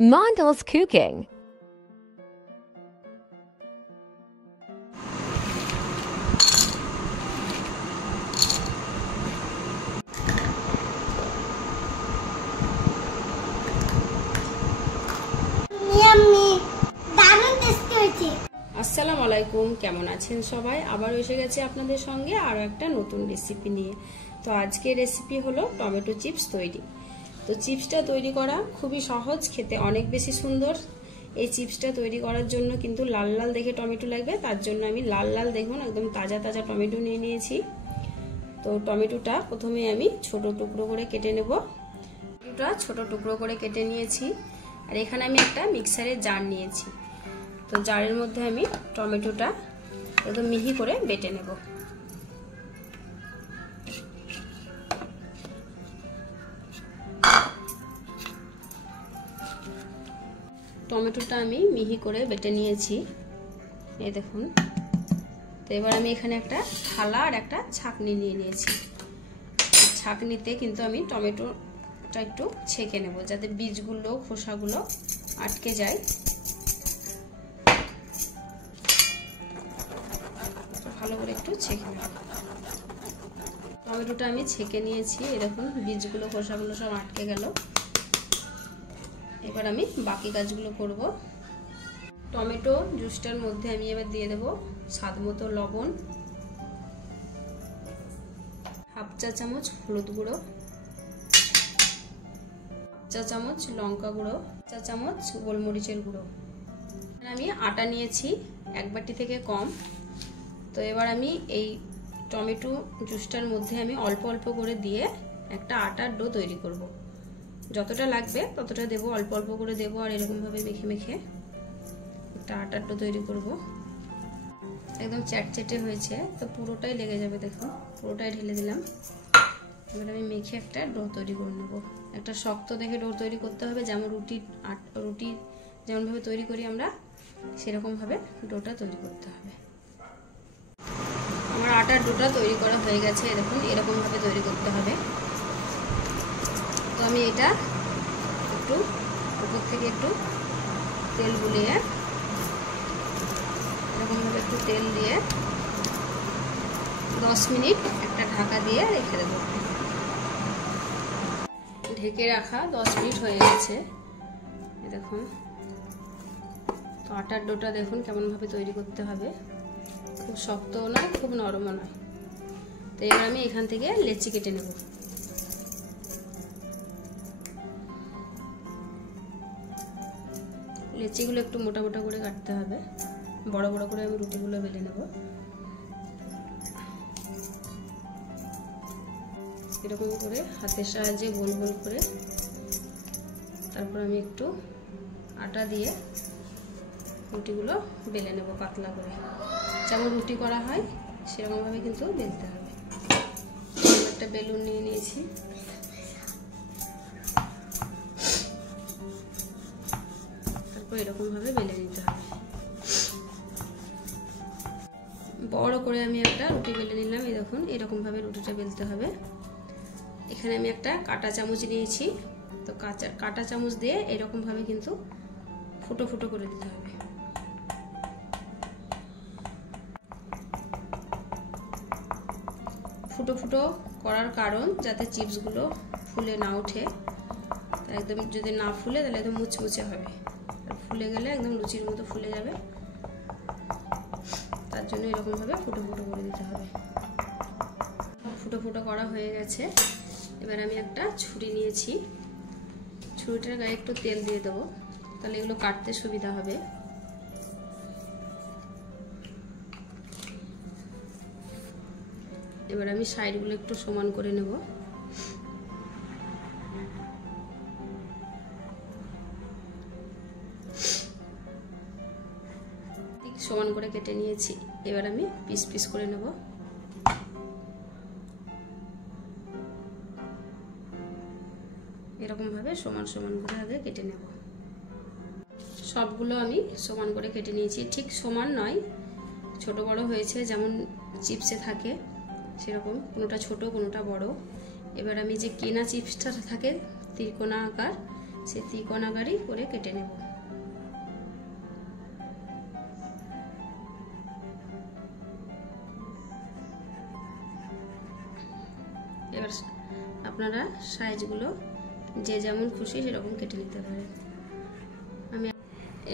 Mondel's Cooking. আসসালামু আলাইকুম, কেমন আছেন সবাই? আবার এসে গেছে আপনাদের সঙ্গে আরও একটা নতুন রেসিপি নিয়ে। তো আজকের রেসিপি হলো টমেটো চিপস তৈরি। তো চিপসটা তৈরি করা খুবই সহজ, খেতে অনেক বেশি সুন্দর। এই চিপসটা তৈরি করার জন্য কিন্তু লাল লাল দেখে টমেটো লাগবে, তার জন্য আমি লাল লাল দেখুন একদম তাজা তাজা টমেটো নিয়ে নিয়েছি। তো টমেটোটা প্রথমে আমি ছোট টুকরো করে কেটে নেব। টমেটোটা ছোট টুকরো করে কেটে নিয়েছি। আর এখানে আমি একটা মিক্সারের জার নিয়েছি। তো জারের মধ্যে আমি টমেটোটা একদম মিহি করে বেটে নেব। টমেটোটা আমি মিহি করে বেটে নিয়েছি, এই দেখুন। তো এবার আমি এখানে একটা থালা আর একটা ছাঁকনি নিয়ে নিয়েছি। ছাঁকনিতে কিন্তু আমি টমেটোটা একটু ছেঁকে নেব, যাতে বীজগুলো খোসাগুলো আটকে যায়। ভালো করে একটু ছেঁকে নেব। টমেটোটা আমি ছেঁকে নিয়েছি, এরকম বীজগুলো খোসাগুলো সব আটকে গেল। এবার আমি বাকি কাজগুলো করব। টমেটো জুসটার মধ্যে আমি এবার দিয়ে দেব স্বাদ মতো লবণ, হাফ চা চামচ হলুদ গুঁড়ো, চা চামচ লঙ্কা গুঁড়ো, চা চামচ গোলমরিচের গুঁড়ো। আমি আটা নিয়েছি এক বাটি থেকে কম। তো এবার আমি এই টমেটো জুসটার মধ্যে আমি অল্প অল্প করে দিয়ে একটা আটার ডো তৈরি করব। যতটা লাগবে ততটা দেব, অল্প অল্প করে দেব। আর এরকমভাবে মেখে মেখে একটা আটার ডো তৈরি করব। একদম চ্যাটচ্যাটে হয়েছে, তো পুরোটাই লেগে যাবে, দেখুন পুরোটাই ঢেলে দিলাম। এবার আমি মেখে একটা ডো তৈরি করে নেব। একটা শক্ত দেখে ডো তৈরি করতে হবে, যেমন রুটি যেমনভাবে তৈরি করি আমরা সেরকমভাবে ডোটা তৈরি করতে হবে। আমার আটার ডোটা তৈরি করা হয়ে গেছে, দেখুন এরকমভাবে তৈরি করতে হবে। তো আমি এটা একটু উপর থেকে একটু তেল বুলিয়ে এরকমভাবে একটু তেল দিয়ে 10 মিনিট একটা ঢাকা দিয়ে রেখে দেবো। ঢেকে রাখা 10 মিনিট হয়ে গেছে, দেখুন। তো আটার ডোটা দেখুন কেমনভাবে তৈরি করতে হবে, খুব শক্তও নয় খুব নরমও নয়। তো এবার আমি এখান থেকে লেচি কেটে নেব। লেচিগুলো একটু মোটা মোটা করে কাটতে হবে, বড় বড় করে আমি রুটিগুলো বেলে নেব। এরকম করে হাতের সাহায্যে গোল গোল করে, তারপর আমি একটু আটা দিয়ে রুটিগুলো বেলে নেব পাতলা করে, যেমন রুটি করা হয় সেরকমভাবে কিন্তু বেলতে হবে। একটা বেলুন নিয়ে নিয়েছি, তারপর এরকমভাবে বেলে নিতে হবে। বড় করে আমি একটা রুটি বেলে নিলাম, এই দেখুন এরকমভাবে রুটিটা বেলতে হবে। এখানে আমি একটা কাঁটা চামচ নিয়েছি, তো কাঁটা চামচ দিয়ে এরকমভাবে কিন্তু ফুটো ফুটো করে দিতে হবে। ফুটো ফুটো করার কারণ যাতে চিপসগুলো ফুলে না ওঠে। একদম যদি না ফুলে তাহলে একদম মুচমুচে হবে, ফুলে গেলে একদম লুচির মতো ফুলে যাবে। তার জন্য এরকমভাবে ফুটো ফুটো করে দিতে হবে। ফুটো ফুটো করা হয়ে গেছে। এবার আমি একটা ছুরি নিয়েছি, ছুরিটার গায়ে একটু তেল দিয়ে দেবো, তাহলে এগুলো কাটতে সুবিধা হবে। এবার আমি সাইডগুলো একটু সমান করে নেব। সমান করে কেটে নিয়েছি, এবার আমি পিস পিস করে নেব। এরকমভাবে সমান সমান করে আগে কেটে নেব। সবগুলো আমি সমান করে কেটে নিয়েছি, ঠিক সমান নয়, ছোট বড় হয়েছে যেমন চিপসে থাকে সেরকম, কোনোটা ছোট কোনোটা বড়। এবার আমি যে কেনা চিপসটা থাকে ত্রিকোণা আকার, সে ত্রিকোণাকারী করে কেটে নেব। এবার আপনারা সাইজগুলো যে যেমন খুশি সেরকম কেটে নিতে পারেন। আমি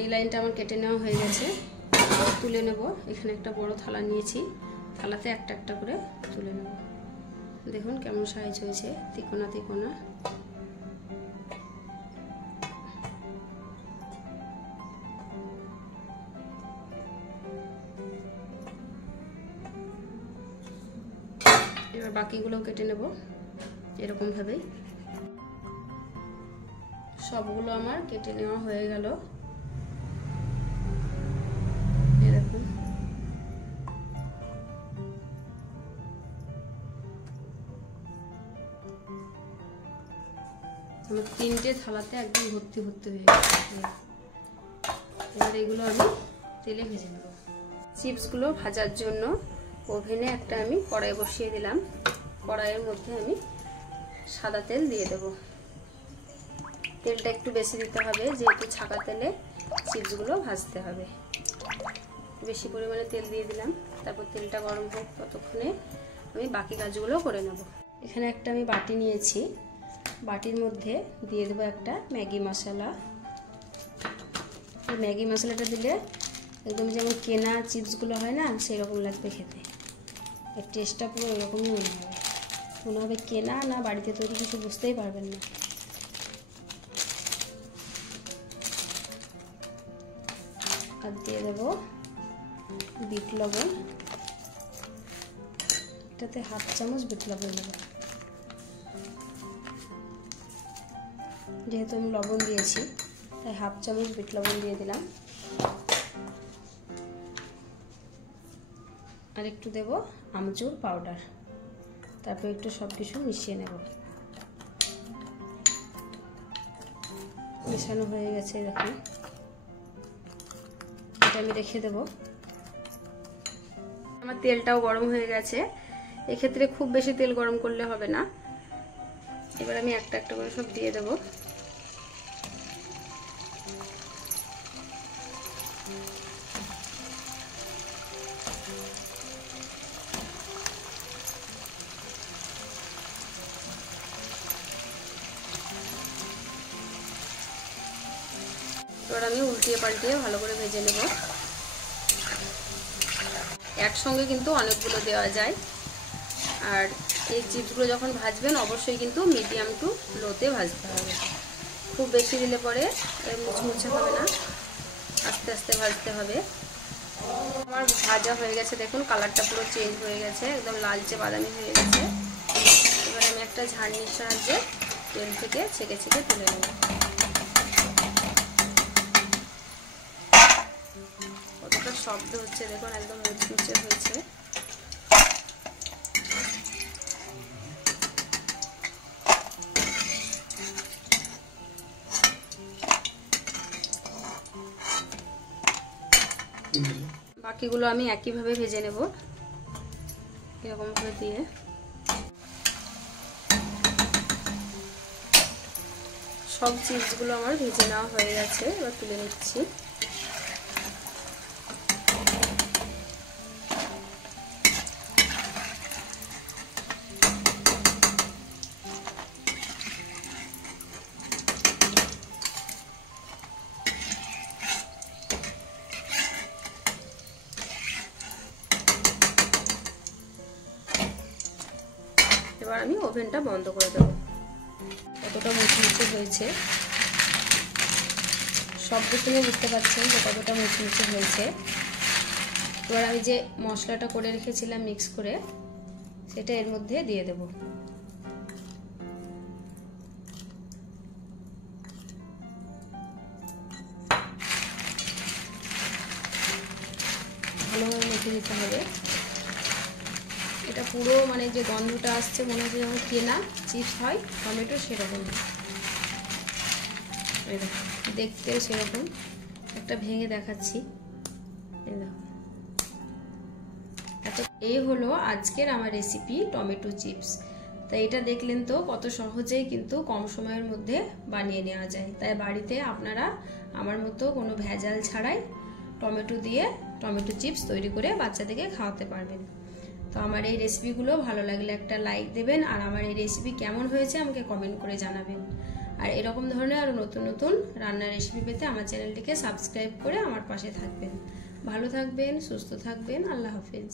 এই লাইনটা আমার কেটে নেওয়া হয়ে গেছে, তুলে নেব। এখানে একটা বড় থালা নিয়েছি, থালাতে একটা একটা করে তুলে নেব। দেখুন কেমন সাইজ হয়েছে, তিকোনা তিকোনা। এবার বাকিগুলো কেটে নেব এরকম ভাবেই। সবগুলো আমার কেটে নেওয়া হয়ে গেল। দেখুন আমার 3টে থালাতে একদম ভর্তি ভর্তি হয়ে গেছে। এবার এগুলো আমি তেলে ভেজে নেব। চিপসগুলো ভাজার জন্য ওভেনে একটা আমি কড়াই বসিয়ে দিলাম। কড়াইয়ের মধ্যে আমি সাদা তেল দিয়ে দেব। তেলটা একটু বেশি দিতে হবে, যেহেতু ছাকা তেলে চিপসগুলো ভাজতে হবে। বেশি পরিমাণে তেল দিয়ে দিলাম। তারপর তেলটা গরম হোক, ততক্ষণে আমি বাকি কাজগুলো করে নেব। এখানে একটা আমি বাটি নিয়েছি, বাটির মধ্যে দিয়ে দেবো একটা ম্যাগি মশলা। এই ম্যাগি মশলাটা দিলে একদম যেমন কেনা চিপসগুলো হয় না, সেই রকম লাগবে খেতে। এর টেস্টটা পুরো এরকমই মনে হবে কেনা না বাড়িতে তৈরি, কিছু বুঝতেই পারবেন না। আর দিয়ে দেবো বিট লবণ, এটাতে 1/2 চামচ বিট লবণ দেবো। যেহেতু আমি লবণ দিয়েছি তাই 1/2 চামচ বিট লবণ দিয়ে দিলাম। আর একটু দেব আমচুর পাউডার। তারপর একটু সব কিছু মিশিয়ে নেব। মেশানো হয়ে গেছে, দেখুন। এটা আমি রেখে দেব। আমার তেলটাও গরম হয়ে গেছে। এক্ষেত্রে খুব বেশি তেল গরম করলে হবে না। এবার আমি একটা একটা করে সব দিয়ে দেব। এবার আমি উল্টিয়ে পাল্টিয়ে ভালো করে ভেজে নেব। একসঙ্গে কিন্তু অনেকগুলো দেওয়া যায়। আর এই চিপসগুলো যখন ভাজবেন অবশ্যই কিন্তু মিডিয়াম টু লোতে ভাজতে হবে। খুব বেশি দিলে পরে মুচমুচে হবে না, আস্তে আস্তে ভাজতে হবে। আমার ভাজা হয়ে গেছে, দেখুন কালারটা পুরো চেঞ্জ হয়ে গেছে, একদম লালচে বাদামি হয়ে গেছে। এবার আমি একটা ঝাড়নির সাহায্যে তেল থেকে ছেঁকে ছেঁকে তুলে নেব। কতটা শব্দ হচ্ছে দেখুন, একদম মুচমুচে হয়েছে। বাকিগুলো আমি একইভাবে ভেজে নেব, এরকম করে দিয়ে। সব চিপসগুলো আমার ভেজে নেওয়া হয়ে গেছে, এবার তুলে নিচ্ছি। এবার আমি ওভেনটা বন্ধ করে দেব। কতটা মুচমুচে হয়েছে, শব্দ শুনে বুঝতে পারছেন যে কতটা মুচমুচে হয়েছে। এবার আমি যে মশলাটা করে রেখেছিলাম মিক্স করে, সেটা এর মধ্যে দিয়ে দেব। ভালোভাবে মেখে দিতে হবে। এটা পুরো মানে যে গন্ধটা আসছে মনে হচ্ছে যেমন কেনা চিপস হয় টমেটো, সেরকম। দেখতেও সেরকম। একটা ভেঙে দেখাচ্ছি, এই দেখো। এই হলো আজকের আমার রেসিপি টমেটো চিপস। তাই এটা দেখলেন তো কত সহজেই কিন্তু কম সময়ের মধ্যে বানিয়ে নেওয়া যায়। তাই বাড়িতে আপনারা আমার মতো কোনো ভেজাল ছাড়াই টমেটো দিয়ে টমেটো চিপস তৈরি করে বাচ্চাদেরকে খাওয়াতে পারবেন। তো আমার এই রেসিপিগুলো ভালো লাগলে একটা লাইক দেবেন, আর আমার এই রেসিপি কেমন হয়েছে আমাকে কমেন্ট করে জানাবেন। আর এরকম ধরনের আরও নতুন নতুন রান্নার রেসিপি পেতে আমার চ্যানেলটিকে সাবস্ক্রাইব করে আমার পাশে থাকবেন। ভালো থাকবেন, সুস্থ থাকবেন, আল্লাহ হাফেজ।